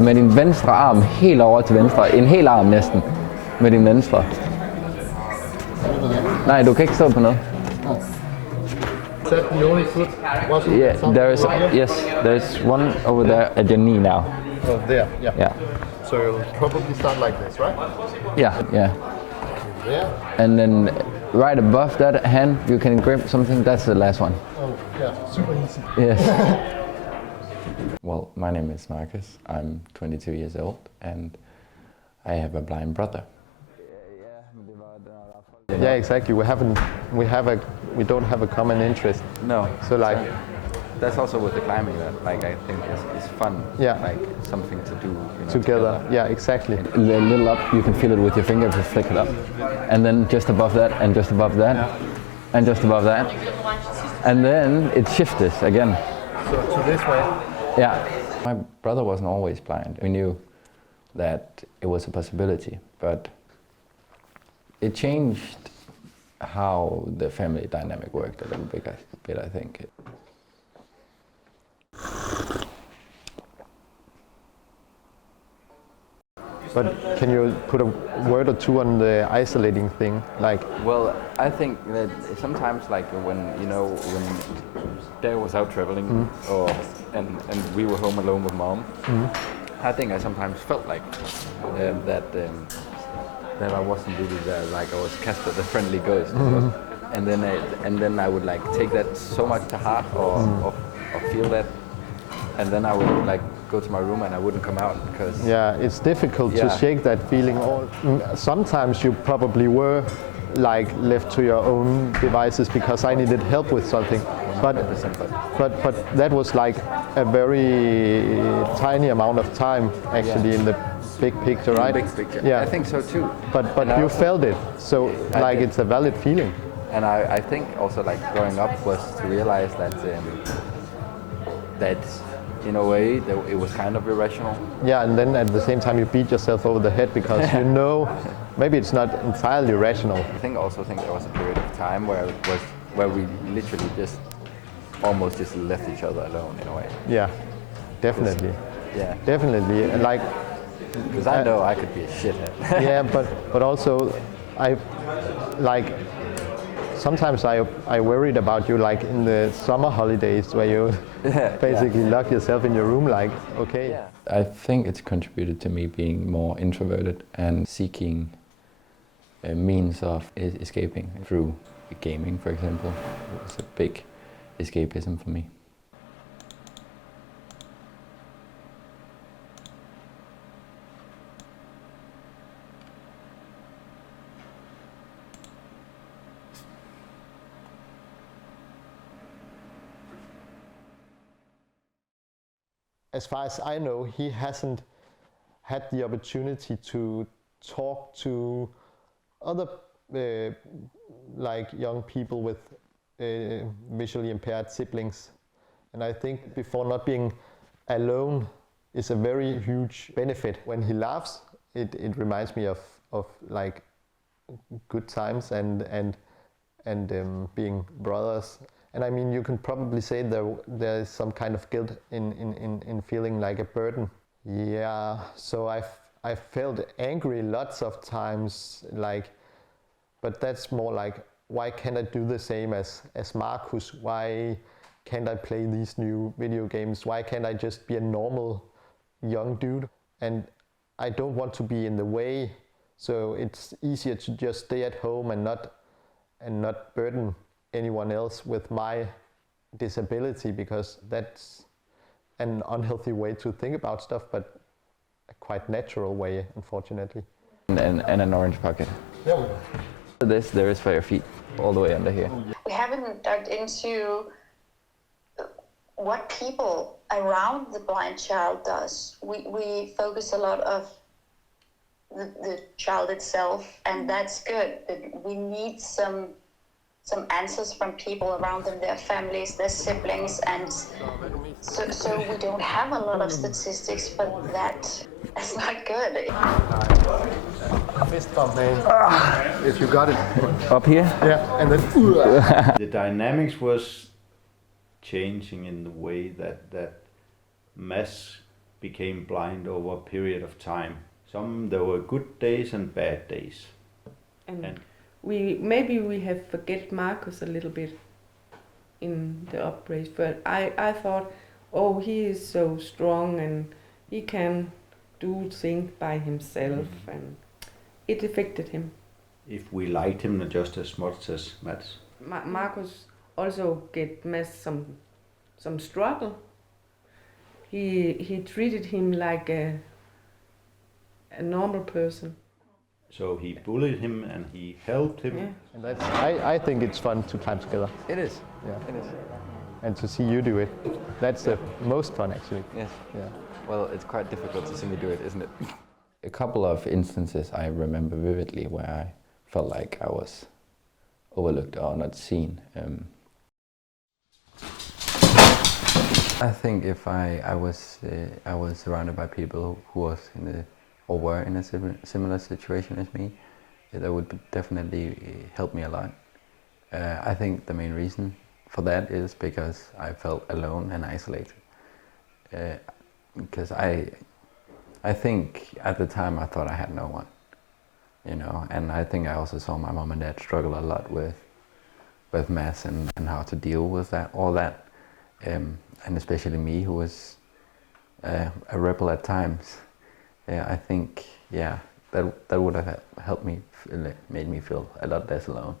Med din venstre arm helt over til venstre. En hel arm næsten. Med din venstre. Nej, du kan ikke stå på noget. Is that the only foot? Yeah, there is one over there at your knee now. Oh, there, yeah. Yeah. So you'll probably start like this, right? Yeah. There. And then right above that hand, you can grip something. That's the last one. Oh, yeah, super easy. Yes. Well, my name is Marcus. I'm 22 years old, and I have a blind brother. Yeah, exactly. We don't have a common interest. No. So like, that's also with the climbing that like I think is fun. Yeah. Like something to do together. Yeah, exactly. A little up, you can feel it with your finger if you flick it up, and then just above that, and just above that, and just above that, and then it shifts again. So to this way. Yeah. My brother wasn't always blind. We knew that it was a possibility, but it changed how the family dynamic worked a little bit, I think. But can you put a word or two on the isolating thing? Like, well, I think that sometimes, like when Dad was out traveling, and we were home alone with Mom, I think I sometimes felt like that I wasn't really there, like I was Casper the Friendly Ghost, and then I would like take that so much to heart or feel that, and then I would like go to my room and I wouldn't come out because it's difficult to shake that feeling. Sometimes you probably were like left to your own devices because I needed help with something, but that was like a very tiny amount of time actually in the big picture, right? Big picture. Yeah, I think so too. But you felt it, so like it's a valid feeling. And I think also like growing up was to realize that in a way that it was kind of irrational. Yeah, and then at the same time you beat yourself over the head because you know maybe it's not entirely rational. I think there was a period of time where we literally just almost just left each other alone in a way. Yeah, definitely. Yeah, definitely. Like, because I know I could be a shithead. Yeah, but also I like sometimes I worried about you like in the summer holidays where you basically lock yourself in your room like, okay. Yeah. I think it's contributed to me being more introverted and seeking a means of escaping through gaming, for example. It was a big escapism for me. As far as I know, he hasn't had the opportunity to talk to other like young people with visually impaired siblings. And I think before not being alone is a very huge benefit. When he laughs, it reminds me of like good times and being brothers. And I mean, you can probably say there is some kind of guilt in feeling like a burden. Yeah, so I felt angry lots of times, like, but that's more like, why can't I do the same as Marcus? Why can't I play these new video games? Why can't I just be a normal young dude? And I don't want to be in the way, so it's easier to just stay at home and not burden anyone else with my disability, because that's an unhealthy way to think about stuff, but a quite natural way, unfortunately. And an orange pocket. There we go. There is for your feet, all the way under here. We haven't dug into what people around the blind child does. We focus a lot of the child itself, and that's good, but we need some answers from people around them, their families, their siblings, and so we don't have a lot of statistics, but that's not good. Fist bump, man. If you got it. Up here? Yeah, and then... The dynamics was changing in the way that Mads became blind over a period of time. There were good days and bad days. And we have forget Marcus a little bit in the upgrade, but I thought, oh, he is so strong and he can do things by himself, and it affected him. If we liked him just as much as Mats. Marcus also get Mads some struggle. He treated him like a normal person. So he bullied him and he helped him. Yeah. And that's, I think it's fun to climb together. It is. Yeah. It is. And to see you do it, that's the most fun actually. Yes. Yeah. Well, it's quite difficult to see me do it, isn't it? A couple of instances I remember vividly where I felt like I was overlooked or not seen. I think if I was surrounded by people who was were in a similar situation as me, that would definitely help me a lot. I think the main reason for that is because I felt alone and isolated. Because I think at the time I thought I had no one, you know, and I think I also saw my mom and dad struggle a lot with maths and how to deal with all that, and especially me, who was a rebel at times. I think, yeah, that would have helped me, made me feel a lot less alone.